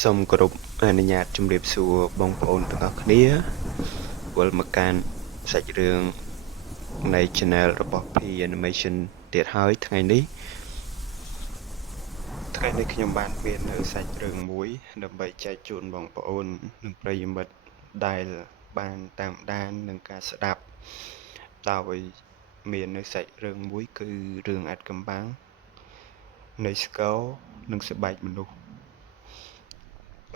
សូមគោរពអនុញ្ញាតជម្រាបសួរបងប្អូនទាំងអស់គ្នាវិលមកកាន់សាច់រឿងនៃ Channel របស់ P Animation ទៀតហើយថ្ងៃនេះខ្ញុំបានមាននៅសាច់រឿងមួយដើម្បីចែកជូនបងប្អូននិងប្រិយមិត្តដែលបានតាមដាននឹងការស្ដាប់ដោយមាននៅសាច់រឿងមួយគឺរឿងអាត់កំបាំងនៃស្គរនិងស្បែកមនុស្ស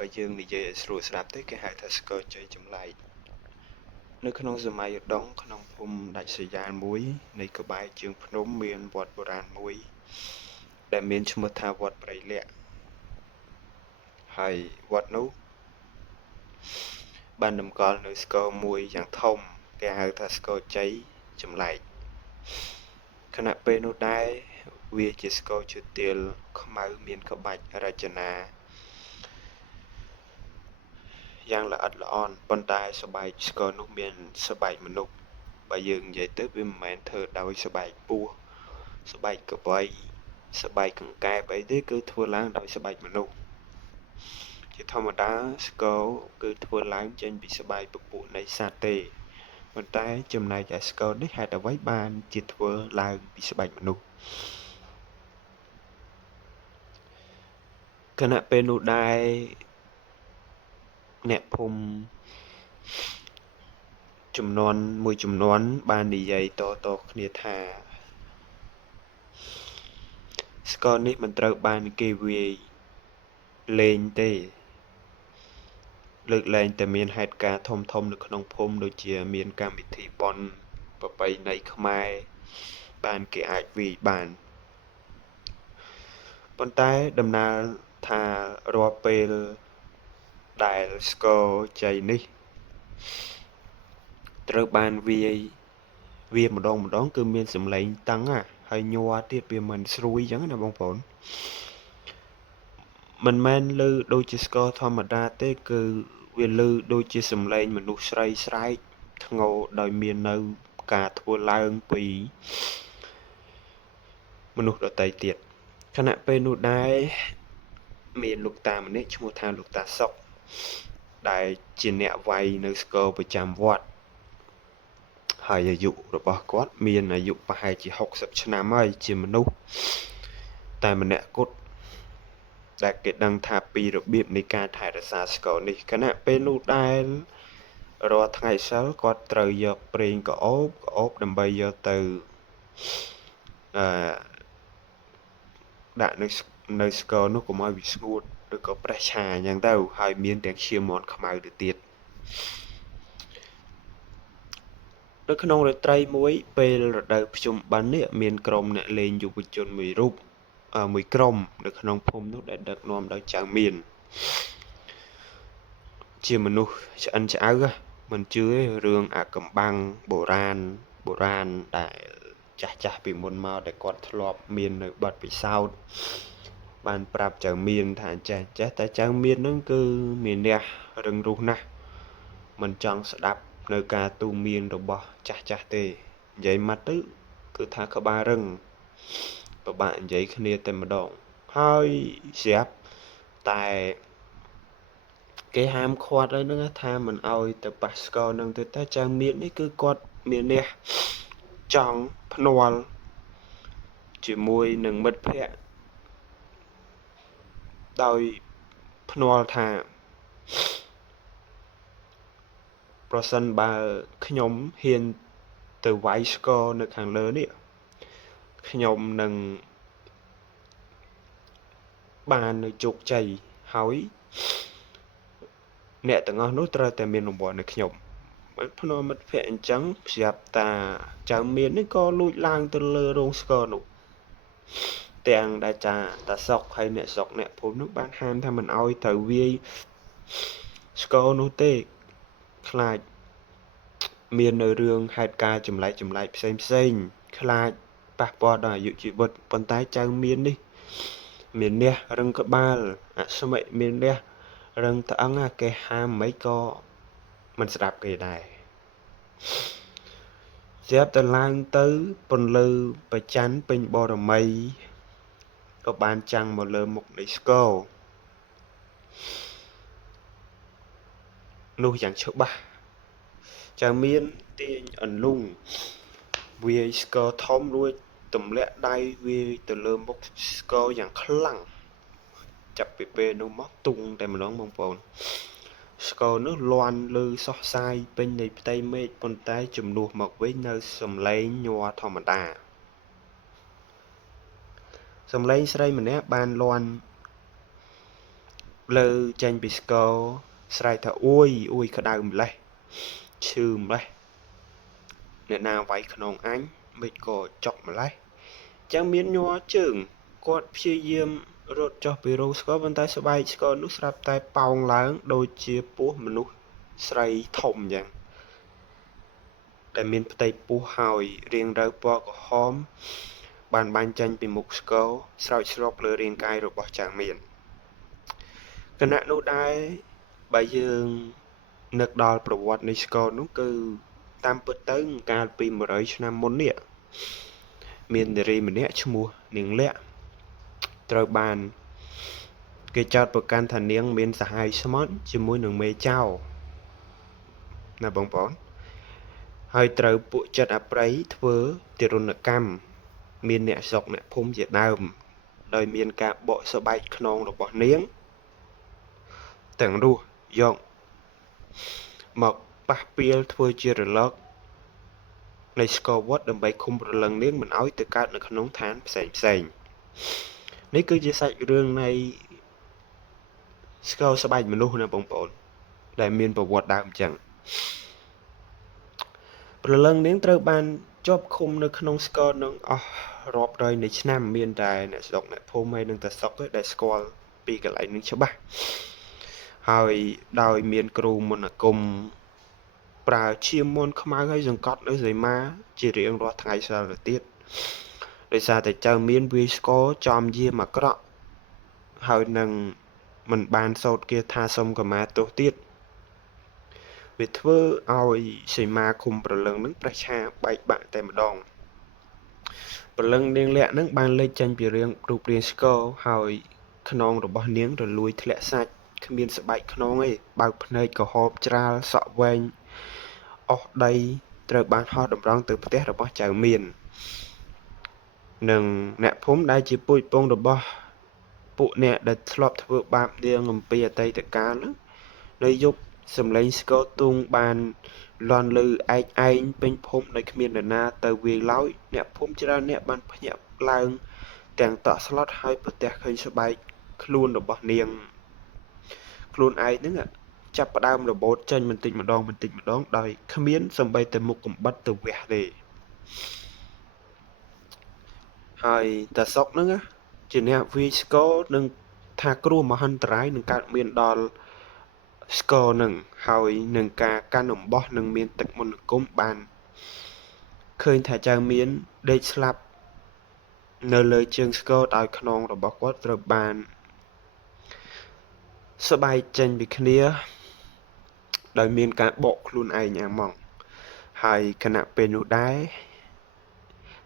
បើយើងនិយាយឲ្យស្រួលស្ដាប់ទេគេហៅថាស្គរជ័យចម្លែកនៅក្នុងសម័យឧដុង្គក្នុងភូមិដាច់ស្រយាលមួយនៃក្បែរជើងភ្នំមានវត្តបុរាណមួយដែលមានឈ្មោះថាវត្តព្រៃលក្ខណ៍ហើយវត្តនោះបានតម្កល់នៅស្គរមួយយ៉ាងធំគេហៅថាស្គរជ័យចម្លែកខណៈពេលនោះដែរវាជាស្គរជទាលខ្មៅមានក្បាច់រចនាយ៉ាងល្អិតល្អន់ប៉ុន្តែស្បែកស្គរនោះមានស្បែកមនុស្សបើយើងនិយាយទៅវាមិនមែនធ្វើដោយស្បែកពស់ស្បែកក្របីស្បែកកង្កែបអីទេគឺធ្វើឡើងដោយស្បែកមនុស្សជាធម្មតាស្គរគឺធ្វើឡើងចេញពីស្បែកពពួកនៃសត្វទេប៉ុន្តែចំណែកឯស្គរនេះហេតុអ្វីបានជាធ្វើឡើងពីស្បែកមនុស្សខណៈពេលនោះដែរអ្នកភូមិចំនួនមួយចំនួនបាននិយាយតគ្នាថាស្គរនេះមិនត្រូវបានគេវាយលេងទេលើកលែងតែមានហេតុការណ៍ធំៗនៅក្នុងភូមិដូចជាមានកម្មវិធីបុណ្យប្រពៃណីខ្មែរបានគេអាចវាយបានប៉ុន្តែដំណើរថារាល់ពេលដែលស្គរជ័យនេះត្រូវបានវាម្ដងគឺមានសម្លេងតឹងហើយញ័រទៀតវាមិនស្រួយអញ្ចឹងណាបងប្អូនមិនមែនឮដូចជាស្គរធម្មតាទេគឺវាឮដូចជាសម្លេងមនុស្សស្រីស្រែកធ្ងោដោយមាននៅការធ្វើឡើងពីមនុស្សដទៃទៀតខណៈពេលនោះដែរមានលោកតាម្នាក់ឈ្មោះថាលោកតាសុកដែលជាអ្នកវាយនៅស្គរប្រចាំវត្តហើយអាយុរបស់គាត់មានអាយុប្រហែលជា60ឆ្នាំហើយជាមនុស្សតែម្នាក់គត់ដែលគេដឹងថាពីរបៀបនៃការថែរក្សាស្គរនេះខណៈពេលនោះដែររាល់ថ្ងៃសិលគាត់ត្រូវយកប្រេងក្អូបដើម្បីយកទៅដាក់នៅស្គរនោះកុំឲ្យវាស្ងួតឬក៏ប្រេះឆាអញ្ចឹងទៅហើយមានទាំងឈាមមាន់ខ្មៅទៅទៀតនៅក្នុងរាត្រីមួយពេលរដូវភ្ជុំបិណ្ឌនេះមានក្រុមអ្នកលេងយុវជនមួយក្រុមនៅក្នុងភូមិនោះដែលដឹកនាំដោយចៅមានជាមនុស្សឆ្អិនឆ្អៅមិនជឿទេរឿងអាកំបាំងបុរាណដែលចាស់ពីមុនមកដែលគាត់ធ្លាប់មាននៅបទពិសោធន៍បានប្រាប់ចៅមានថាចេះតែចៅមាននឹងគឺមានះរឹងរូសណាស់មិនចង់ស្ដាប់នៅការទូន្មានរបស់ចាស់ទេនិយាយមកទៅគឺថាក្បាលរឹងពិបាកនិយាយគ្នាតែម្ដងហើយស្រាប់តែគេហាមឃាត់ហើយនឹងថាមិនអោយទៅប៉ះស្គរនឹងទេតែចៅមាននេះគឺគាត់មានះចង់ភ្នាល់ជាមួយនឹងមិត្តភ័ក្តិដោយភ្នាល់ថាប្រសិនបើខ្ញុំហ៊ានទៅវាយស្គរនៅខាងលើនេះខ្ញុំនឹងបាននៅជោគជ័យហើយអ្នកទាំងអស់នោះត្រូវតែមានរង្វាន់នៅខ្ញុំភ្នាល់មិត្តភ័ក្តិអញ្ចឹងស្រាប់តាចៅមាននេះក៏លួចឡើងទៅលើរោងស្គរនោះទាំងដែលតាសុកហើយអ្នកស្រុកអ្នកភូមិនោះបានហាមថាមិនអោយទៅវាយស្គរនោះទេខ្លាចមាននៅរឿងហេតុការណ៍ចម្លែកផ្សេងខ្លាចប៉ះពាល់ដល់អាយុជីវិតប៉ុន្តែចៅមាននេះមានះរឹងក្បាលអស្មិមានះរឹងត្អឹងគេហាមមិនក៏មិនស្ដាប់គេដែរស្រាប់តែឡើងទៅពន្លឺប្រច័ណ្ឌពេញបរមីក៏បានចាំងមកលើមុខនៃស្គរ នោះយ៉ាងច្បាស់ចៅមានទាញអន្លង់វាយស្គរធំរួចទម្លាក់ដៃវាយទៅលើមុខស្គរយ៉ាងខ្លាំងចាប់ពីពេលនោះមកទុងតែម្ដងបងប្អូនស្គរនោះលាន់លើសោះសាយពេញនៃផ្ទៃមេឃប៉ុន្តែជំនួសមកវិញនៅសំឡេងញ័រធម្មតាសំឡេងស្រីម្នាក់បានលាន់លើចេញពីស្គរស្រែកថាអួយអួយក្តៅម្លេះឈឺម្លេះអ្នកណាវាយខ្នងអញមិនក៏ចុកម្លេះចឹងមានញ័រជើងគាត់ព្យាយាមរត់ចុះពីរោងស្គរប៉ុន្តែស្បែកស្គរនោះស្រាប់តែប៉ោងឡើងដូចជាពោះមនុស្សស្រីធំចឹងដែលមានផ្ទៃពោះហើយរាងរៅពណ៌ក្រហមបានបាញ់ចេញពីមុខស្គរស្រោចស្រពលើរាងកាយរបស់ចៅមានគណៈនោះដែរបើយើងនឹកដល់ប្រវត្តិនៃស្គរនោះគឺតាមពិតទៅកាលពី100ឆ្នាំមុននេះមាននារីម្នាក់ឈ្មោះនាងលក្ខត្រូវបានគេចោទប្រកាន់ថានាងមានសហាយស្មត់ជាមួយនឹងមេចៅណាបងប្អូនហើយត្រូវពួកចិត្តអប្រិយធ្វើទារុណកម្មមានអ្នកស្រុកអ្នកភូមិជាដើមដោយមានការបកស្បែកខ្នងរបស់នាងទាំងរស់យកមកប៉ះពាលធ្វើជារលកនៃស្គរវត្តដើម្បីឃុំព្រលឹងនាងមិនឲ្យទៅកើតនៅក្នុងឋានផ្សេងនេះគឺជាសាច់រឿងនៃស្គរស្បែកមនុស្សណាបងប្អូនដែលមានប្រវត្តិដើមអញ្ចឹងព្រលឹងនាងត្រូវបានជាប់ឃុំនៅក្នុងស្គរនឹងអស់រាប់រយនៃឆ្នាំមានតែអ្នកស្រុកអ្នកភូមិហើយនឹងតែស្រុកទេដែលស្គាល់ពីកន្លែងនឹងច្បាស់ហើយដោយមានគ្រូមន្តអាគមប្រើឈាមមន្តខ្មៅឲ្យសង្កត់នៅសីមាជារៀងរាល់ថ្ងៃស្រាលទៅទៀតដោយសារតែចៅមានវាយស្គរចំយាមអាក្រក់ហើយនឹងមិនបានសោតគាថាសុំកម្មាទោសទៀតវាធ្វើឲ្យសីមាឃុំព្រលឹងនឹងប្រឆាបែកបាក់តែម្ដងព្រលឹងនាងលក្ខនឹងបានលេចចេញពីរូបរាងស្គរហើយខ្នងរបស់នាងរលួយធ្លាក់សាច់គ្មានស្បែកខ្នងទេបើកភ្នែកក្រហមច្រាលសក់វែងអស់ដីត្រូវបានហោះតម្រង់ទៅផ្ទះរបស់ចៅមាននិងអ្នកភូមិដែលជាពូជពងរបស់ពួកអ្នកដែលធ្លាប់ធ្វើបាបនាងអំពីអតីតកាលនៅយប់សម្លេងស្គរទូងបានលាន់ឮឯកឯងពេញភូមិដោយគ្មាននរណាទៅវាយឡើយអ្នកភូមិច្រើនអ្នកបានភ្ញាក់ឡើងទាំងតក់ស្លុតហើយប្រទះឃើញស្បែកខ្លួនរបស់នាងខ្លួនឯងហ្នឹងចាប់ផ្ដើមរបូតចេញបន្តិចម្ដងដោយគ្មានសម្បីតែមុខកំបិតទៅវះទេហើយតាសុកហ្នឹងជាអ្នកវាយស្គរនឹងថាគ្រោះមហន្តរាយនឹងកើតមានដល់ស្គរនឹងហើយនឹងការកាន់អំបោះនឹងមានទឹកមន្តអាគមបានឃើញថាចៅមានដេកស្លាប់នៅលើជើងស្គរដោយខ្នងរបស់គាត់ត្រូវបានស្បែកចេញពីគ្នាដោយមានការបកខ្លួនឯងអាម៉ងហើយគណៈពេលនោះដែរ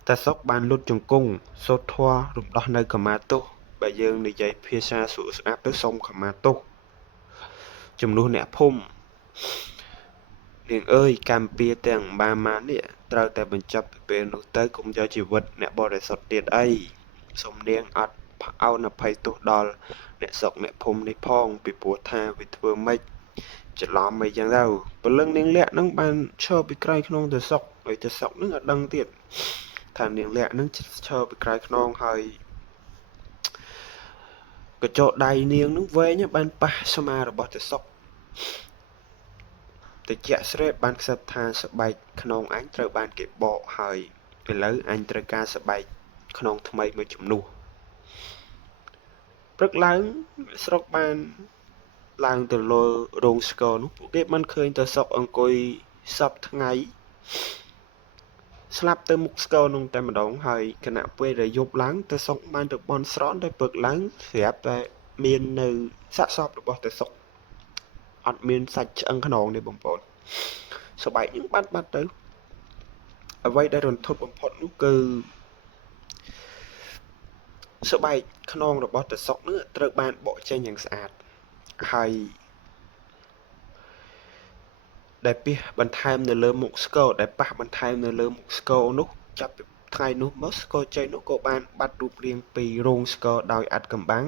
តាសុកបានលុតជង្គង់សូត្រធម៌រំដោះនៅកម្មាទោសបើយើងនិយាយភាសាស្រួលស្ដាប់ទៅសុំកម្មាទោសជំនួសអ្នកភូមិនាងអើយកម្មពៀទាំងបាម៉ាននេះត្រូវតែបញ្ចប់ពីពេលនោះទៅកុំយកជីវិតអ្នកបរិសុទ្ធទៀតអីសូមនាងអត់អោនអភ័យទោសដល់អ្នកស្រុកអ្នកភូមិនេះផងពីព្រោះថាវាធ្វើម៉េចច្រឡំអីចឹងទៅព្រលឹងនាងលក្ខនឹងបានឈរពីក្រោយខ្នងទៅសុកហើយទៅសុកនឹងអត់ដឹងទៀតថានាងលក្ខនឹងឈរពីក្រោយខ្នងហើយកញ្ចក់ដៃនាងនឹងវែងបានប៉ះស្មារបស់ទៅសុកតិចស្រេបបានខ្សឹបថាស្បែកខ្នងអញត្រូវបានគេបកហើយឥឡូវអញត្រូវការស្បែកខ្នងថ្មីមួយជំនួសព្រឹកឡើងស្រុកបានឡើងទៅលើរោងស្គរនោះពួកគេបានឃើញទៅសុកអង្គុយសពថ្ងៃស្លាប់ទៅមុខស្គរនោះតែម្ដងហើយគណៈពេលដែលយប់ឡើងទៅសុកបានទៅបន់ស្រន់តែព្រឹកឡើងស្រាប់តែមាននៅសាកសពរបស់ទៅសុកអត់មានសាច់ឆ្អឹងខ្នងទេបងប្អូនស្បែកនឹងបាត់ទៅអ្វីដែលរន្ធត់បំផុតនោះគឺស្បែកខ្នងរបស់តសុកនឹងត្រូវបានបកចេញយ៉ាងស្អាតហើយ ដែលពាសបន្ថែមនៅលើមុខស្គរដែលប៉ះបន្ថែមនៅលើមុខស្គរនោះចាប់ពីថ្ងៃនោះមកស្គរជ័យនោះក៏បានបាត់រូបរាងពីរោងស្គរដោយអាថ៌កំបាំង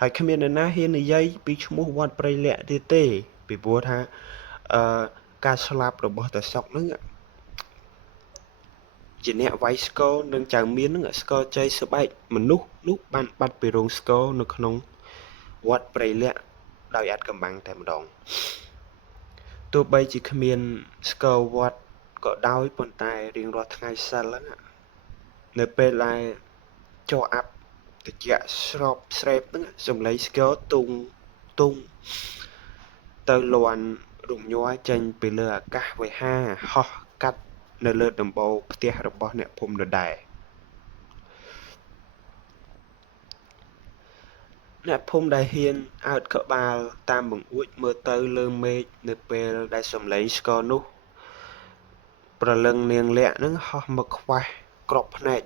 ហើយគ្មាននរណាហ៊ាននិយាយពីឈ្មោះវត្តព្រៃលក្ខទៀតទេពីព្រោះថាការស្លាប់របស់តាសុកនឹងជាអ្នកវាយស្គរនិងចៅមាននឹងស្គរជ័យស្បែកមនុស្សនោះបានបាត់ពីរោងស្គរនៅក្នុងវត្តព្រៃលក្ខដោយអាថ៌កំបាំងតែម្ដងទោះបីជាគ្មានស្គរវត្តក៏ដោយប៉ុន្តែរៀងរាល់ថ្ងៃសិលហ្នឹងនៅពេលដែលចោអាប់តិចស្រោបស្រែបហ្នឹងសំឡេងស្គរទុងទៅលាន់រំញ័រចេញពីលើអាកាសវេហាហោះកាត់នៅលើដំបូលផ្ទះរបស់អ្នកភូមិដដែលអ្នកភូមិដែលហ៊ានអើតក្បាលតាមបង្អួចមើលទៅលើមេឃនៅពេលដែលសំឡេងស្គរនោះប្រលឹងនាងលាក់នឹងហោះមកខ្វះក្របភ្នែក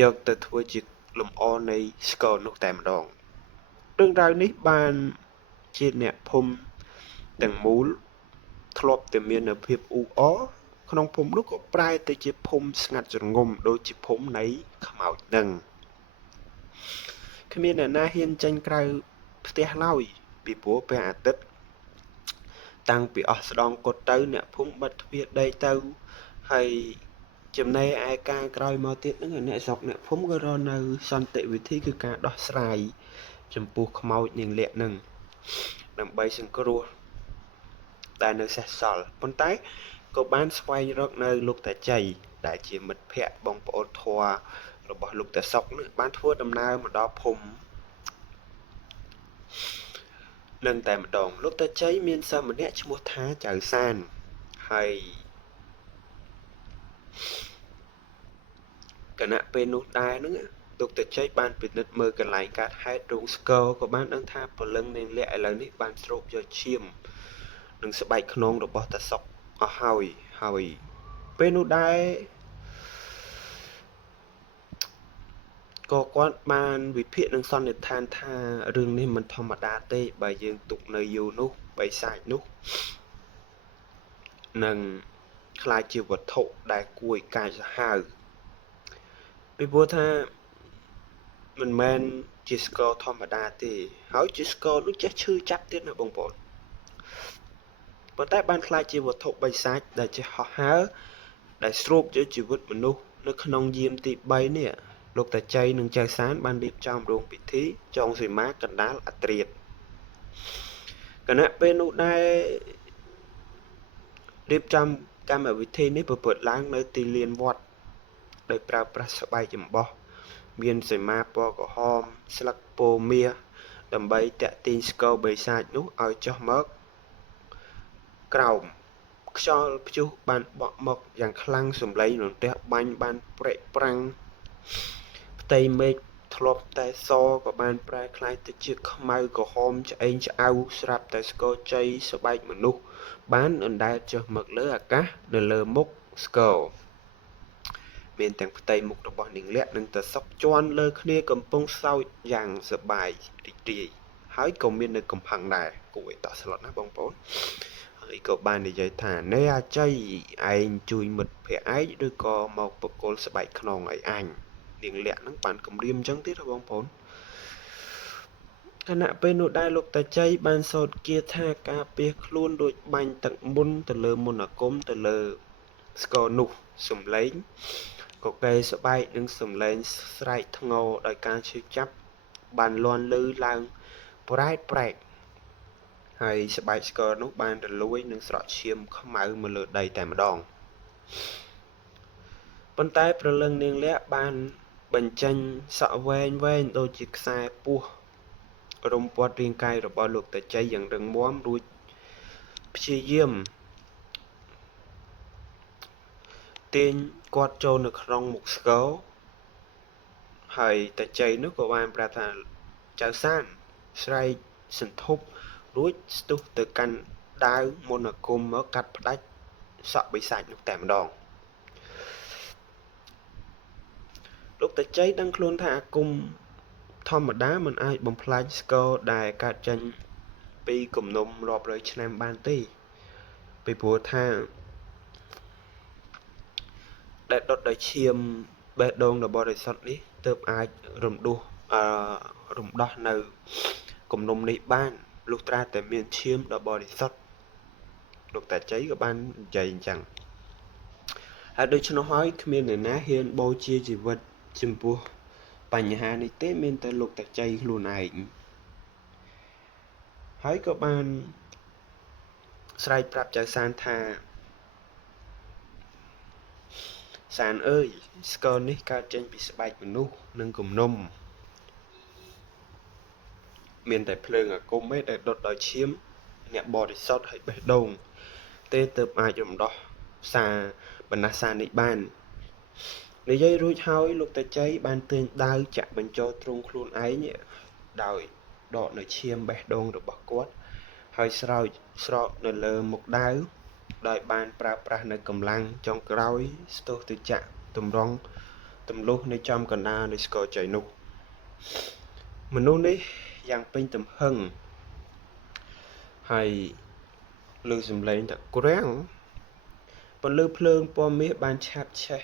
យកទៅធ្វើជាលំអនៃស្គរនោះតែម្ដងរឿងរ៉ាវនេះបានជាអ្នកភូមិទាំងមូលធ្លាប់តែមាននូវភាពអ៊ូអរក្នុងភូមិនោះក៏ប្រែទៅជាភូមិស្ងាត់ជ្រងំដូចជាភូមិនៃខ្មោចនឹងគ្មានអ្នកណាហ៊ានចេញក្រៅផ្ទះឡើយពីព្រោះព្រះអាទិត្យតាំងពីអស់ស្ដងគត់ទៅអ្នកភូមិបិទទ្វារដីទៅហើយចំណែកឯការក្រោយមកទៀតហ្នឹងអ្នកស្រុកអ្នកភូមិក៏រកនៅសន្តិវិធីគឺការដោះស្រាយចំពោះខ្មោចនាងលាក់ហ្នឹងដើម្បីសង្គ្រោះដែលនៅសេសសល់ប៉ុន្តែក៏បានស្វែងរកនៅលោកតាជ័យដែលជាមិត្តភ័ក្តិបងប្អូនធွာរបស់លោកតាសុកនេះបានធ្វើដំណើរមកដល់ភូមិនឹងតែម្ដងលោកតាជ័យមានសិស្សម្នាក់ឈ្មោះថាចៅសានហើយគណៈពេលនោះដែរហ្នឹងលោកតាជ័យបានពិនិត្យមើលកន្លែងកើតហេតុរោងស្គរក៏បានដឹងថាព្រលឹងនាងលាក់ឥឡូវនេះបានស្រូបយកឈាមនិងស្បែកខ្នងរបស់តាសុកអស់ហើយពេលនោះដែរក៏គាត់បានវិភាគនិងសន្និដ្ឋានថារឿងនេះមិនធម្មតាទេបើយើងទុកនៅយូរនោះបិសាចនោះនឹងខ្លាចជាវត្ថុដែលគួរឲ្យកាចសាហាវពីព្រោះថាមិនមែនជាស្គរធម្មតាទេហើយជាស្គរនោះចេះឈឺចាប់ទៀតណាបងប្អូនប៉ុន្តែបានខ្លាចជាវត្ថុបិសាចដែលចេះហោះហើរដែលស្រូបយកជីវិតមនុស្សនៅក្នុងយាមទី3នេះលោកតាជ័យនិងចៅសានបានរៀបចំរោងពិធីចងសីមាកណ្ដាលអត្រាតគណៈពេលនោះដែររៀបចំកម្មវិធីនេះប្រព្រឹត្តឡើងនៅទីលានវត្តដោយប្រើប្រាស់ស្បែកចម្បោះមានសីមាពណ៌ក្រហមស្លឹកពោធិ៍មាសដើម្បីតាក់ទាញស្គរបិសាចនោះឲ្យចុះមកក្រោមខ្យល់ព្យុះបានបក់មកយ៉ាងខ្លាំងសំឡេងរន្ទះបាញ់បានប្រេកប្រាំងផ្ទៃមេឃធ្លាប់តែសក៏បានប្រែក្លាយទៅជាខ្មៅក្រហមឆ្អេងឆ្អៅស្រាប់តែស្គរជ័យស្បែកមនុស្សបានអណ្ដែតចុះមកលើអាកាសនៅលើមុខស្គរមានទាំងផ្ទៃមុខរបស់នាងលាក់និងតាសុកជន់លើគ្នាកំពុងសោចយ៉ាងសប្បាយរីករាយហើយក៏មាននៅកំផឹងដែរគួរឲ្យតក់ស្លុតណាបងប្អូនហើយក៏បាននិយាយថាណែអាជ័យឯងជួយមិត្តភក្តិឯងឬក៏មកបកគលស្បែកខ្នងឲ្យអញនាងលាក់ហ្នឹងបានគំរាមអញ្ចឹងទៀតបងប្អូនខណៈពេលនោះដែរលោកតាជ័យបានសោតគាថាការពារខ្លួនដូចបាញ់ទឹកមុនទៅលើមន្តអាគមទៅលើស្គរនោះសំឡេងក៏កេរស្បែកនិងសំឡេងស្រែកធ្ងរដោយការឈឺចាប់បានលាន់លឺឡើងប្រែកហើយស្បែកស្គរនោះបានរលួយនិងស្រក់ឈាមខ្មៅមកលើដីតែម្ដងប៉ុន្តែព្រលឹងនាងលាក់បានបញ្ចេញសក់វែងដូចជាខ្សែពស់រុំព័ទ្ធរាងកាយរបស់លោកតាជ័យយ៉ាងរឹងមាំរួចព្យាយាមទាញគាត់ចូលនៅក្នុងមុខស្គរហើយតាជ័យនោះក៏បានប្រាប់ថាចៅសានស្រែកសន្ធប់រួចស្ទុះទៅកាន់ដាវមន្តអាគមមកកាត់ផ្ដាច់សក់បិសាចនោះតែម្ដងលោកតាជ័យដឹងខ្លួនថាអាគមធម្មតាមិនអាចបំផ្លាញស្គរដែលកើតចេញ ពីគំនុំរាប់រយឆ្នាំបានទេពីព្រោះថាដែលដុតដោយឈាមបេះដូងដ៏បរិសុទ្ធនេះទើបអាចរំដោះនៅគំនុំនេះបានលុះត្រាតែមានឈាមដ៏បរិសុទ្ធលោកតាជ័យក៏បាននិយាយអញ្ចឹងហើយដូច្នោះហើយគ្មានអ្នកណាហ៊ានបូជាជីវិតចំពោះបញ្ហានេះទេមានតែលោកតាជ័យខ្លួនឯងហើយក៏បានស្រែកប្រាប់ចៅសានថាសានអើយស្ករនេះកើតចេញពីស្បែកមនុស្សនិងគំនុំមានតែភ្លើងអាគមឯងដែលដុតដោយឈាមអ្នកបរិសុទ្ធហើយបេះដូងទេទើបអាចរំដោះបណ្ណាសានេះបាននិយាយរួចហើយលោកតាជ័យបានទាញដាវចាក់បញ្ចូលទ្រូងខ្លួនឯងដោយដកនៅឈាមបេះដូងរបស់គាត់ហើយស្រោចនៅលើមុខដាវដោយបានប្រើប្រាស់នៅកម្លាំងចុងក្រោយស្ទុះទៅចាក់ទម្លុះនៅចំកណ្ដាលនៃស្គរជ័យនោះមនុស្សនេះយ៉ាងពេញទំហឹងហើយលើសំឡេងតែក្រាំងពន្លឺភ្លើងពណ៌មាសបានឆាបឆេះ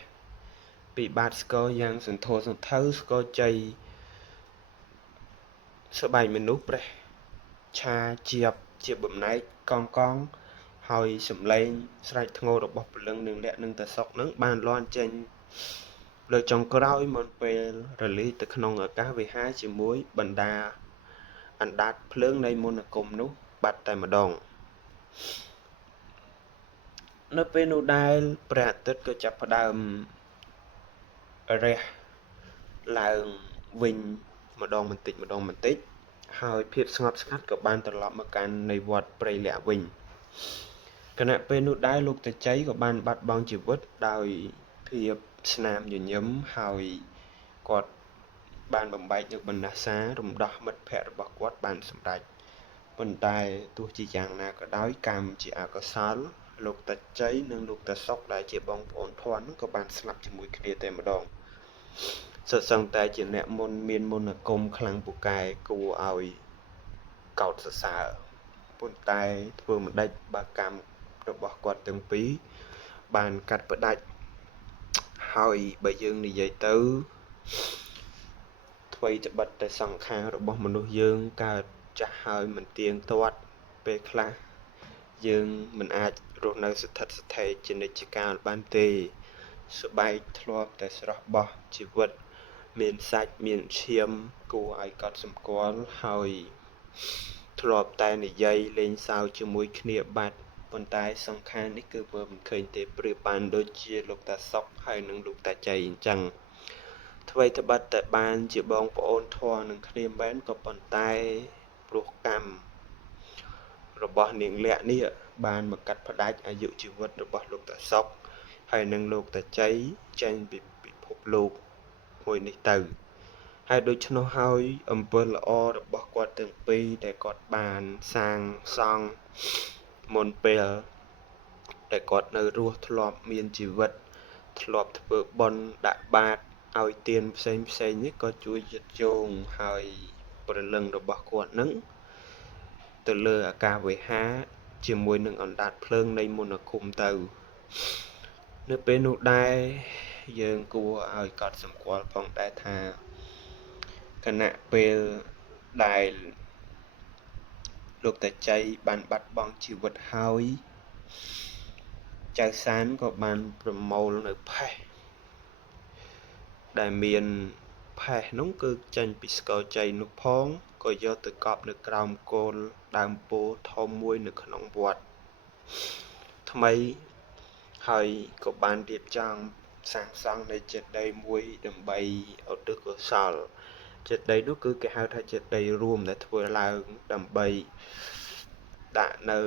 ពីបាតស្គរយ៉ាងសន្ធោសន្ធៅស្គរជ័យស្បែកមនុស្សប្រេះឆាជាបំណែកកង់ហើយសំឡេងស្រែកធ្ងររបស់ព្រលឹងនឹងលាក់នឹងតសុកនឹងបានលាន់ចេញលើចុងក្រោយមុនពេលរលាយទៅក្នុងអាកាសវិហារជាមួយបណ្ដាអណ្ដាតភ្លើងនៃមន្តអាគមនោះបាត់តែម្ដងនៅពេលនោះដែលព្រះអាទិត្យក៏ចាប់ផ្ដើមរះឡើងវិញម្ដងបន្តិចហើយភាពស្ងប់ស្ងាត់ក៏បានត្រឡប់មកកាន់នៃវត្តព្រៃលក្ខវិញគណៈពេលនោះដែរលោកតាជ័យក៏បានបាត់បង់ជីវិតដោយភាពស្នាមញញឹមហើយគាត់បានបំបែកនៅបណ្ណាសារំដោះមិត្តភ័ក្តិរបស់គាត់បានសម្រេចប៉ុន្តែទោះជាយ៉ាងណាក៏ដោយកម្មជាអកុសលលោកតាជ័យនិងលោកតាសុកដែលជាបងប្អូនធន់ក៏បានស្លាប់ជាមួយគ្នាតែម្ដងសុទ្ធសឹងតែជាអ្នកមានមន្តអាគមខ្លាំងពូកែគួរឲ្យកោតសរសើរប៉ុន្តែធ្វើមិនដេចបើកម្មរបស់គាត់ទាំងពីរបានកាត់ផ្ដាច់ហើយបើយើងនិយាយទៅអ្វីត្បិតតែសង្ខាររបស់មនុស្សយើងកើតចាស់ហើយមិនទៀងទាត់ពេលខ្លះយើងមិនអាចរស់នៅស្ថិតស្ថេរជានិច្ចកាលបានទេស្បែកធ្លាប់តែស្រស់បោះជីវិតមានសាច់មានឈាមគួរឲ្យកត់សម្គាល់ហើយធ្លាប់តែនិយាយលេងសើចជាមួយគ្នាបាត់ប៉ុន្តែសង្ខារនេះគឺមើលមិនឃើញទេប្រៀបបានដូចជាលោកតាសុកហើយនិងលោកតាជ័យអញ្ចឹងអ្វីត្បិតតែបានជាបងប្អូនធម៌នឹងគ្នាមែនក៏ប៉ុន្តែព្រោះកម្មរបស់នាងលក្ខនេះបានមកកាត់ផ្ដាច់អាយុជីវិតរបស់លោកតាសុកហើយនិងលោកតាជ័យចេញពីពិភពលោកមួយនេះទៅហើយដូច្នោះហើយអំពើល្អរបស់គាត់ទាំងពីរដែលគាត់បានសាងសង់មុនពេលដែលគាត់នៅរស់ធ្លាប់មានជីវិតធ្លាប់ធ្វើបុណ្យដាក់បាតឲ្យទានផ្សេងនេះក៏ជួយយឹតយោងហើយព្រលឹងរបស់គាត់នឹងទៅលើអាកាសវិហារជាមួយនឹងអណ្ដាតភ្លើងនៃមន្តអាគមទៅនៅពេលនោះដែរយើងគួរឲ្យកត់សម្គាល់ផងដែរថាគណៈពេលដែលលោកតាជ័យបានបាត់បង់ជីវិតហើយចៅសានក៏បានប្រមូលនៅផេះដែលមានផេះនោះគឺចេញពីស្គរជ័យនោះផងក៏យកទៅកប់នៅក្រោមគោលដើមពោធិ៍ធំមួយនៅក្នុងវត្តថ្មីហើយក៏បានរៀបចំសាងសង់នៅចេតិយមួយដើម្បីឧទ្ទិសកុសលចេតិយនោះគឺគេហៅថាចេតិយរួមដែលធ្វើឡើងដើម្បីដាក់នៅ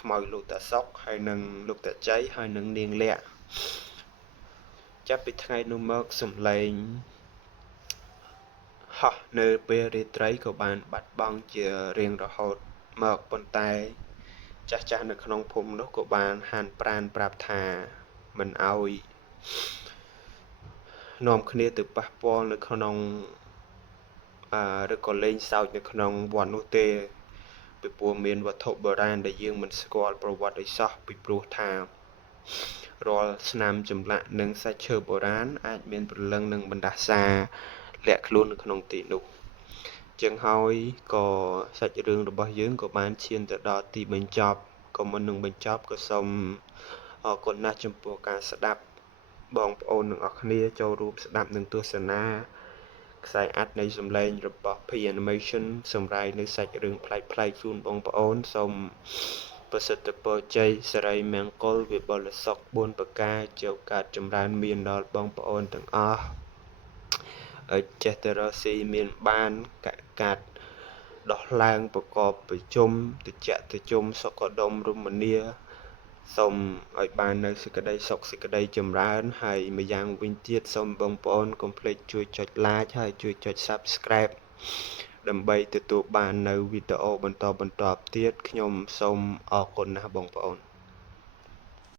ខ្មោចលោកតាសុកហើយនិងលោកតាជ័យហើយនិងនាងលក្ខចាប់ពីថ្ងៃនោះមកសំឡេងហោះនៅពេលរាត្រីក៏បានបាត់បង់ជារៀងរហូតមកប៉ុន្តែចាស់នៅក្នុងភូមិនោះក៏បានហានប្រានប្រាប់ថាមិនឲ្យនាំគ្នាទៅប៉ះពាល់នៅក្នុង ឬក៏លេងសើចនៅក្នុងវត្តនោះទេពីព្រោះមានវត្ថុបុរាណដែលយើងមិនស្គាល់ប្រវត្តិអីសោះពីព្រោះថារាល់ស្នាមចម្លាក់និងសាច់ឈើបុរាណអាចមានព្រលឹងនិងបណ្ដាសាលាក់ខ្លួននៅក្នុងទីនោះចឹងហើយក៏សាច់រឿងរបស់យើងក៏បានឈានទៅដល់ទីបញ្ចប់ក៏មុននឹងបញ្ចប់ក៏សូមអរគុណណាស់ចំពោះការស្ដាប់បងប្អូនទាំងអស់គ្នាចូលរួមស្ដាប់និងទស្សនាខ្សែអាត់នៃសម្លេងរបស់ P Animation សម្រាប់នៅសាច់រឿងប្លែកៗជូនបងប្អូនសូមប្រសិទ្ធពរជ័យសិរីមង្គលវិបុលសុខ4ប្រការជោគកើតចម្រើនមានដល់បងប្អូនទាំងអស់ឲ្យចេះតែរកស៊ីមានបានកកាត់ដោះឡើងប្រកបប្រជុំតិចតិជុំសុខដុមរមនាសូមឲ្យបាននៅសេចក្តីសុខសេចក្តីចម្រើនហើយម្យ៉ាងវិញទៀតសូមបងប្អូនកុំភ្លេចជួយចុច like ហើយជួយចុច subscribe ដើម្បីទទួលបាននៅវីដេអូបន្តទៀតខ្ញុំសូមអរគុណណាស់បងប្អូន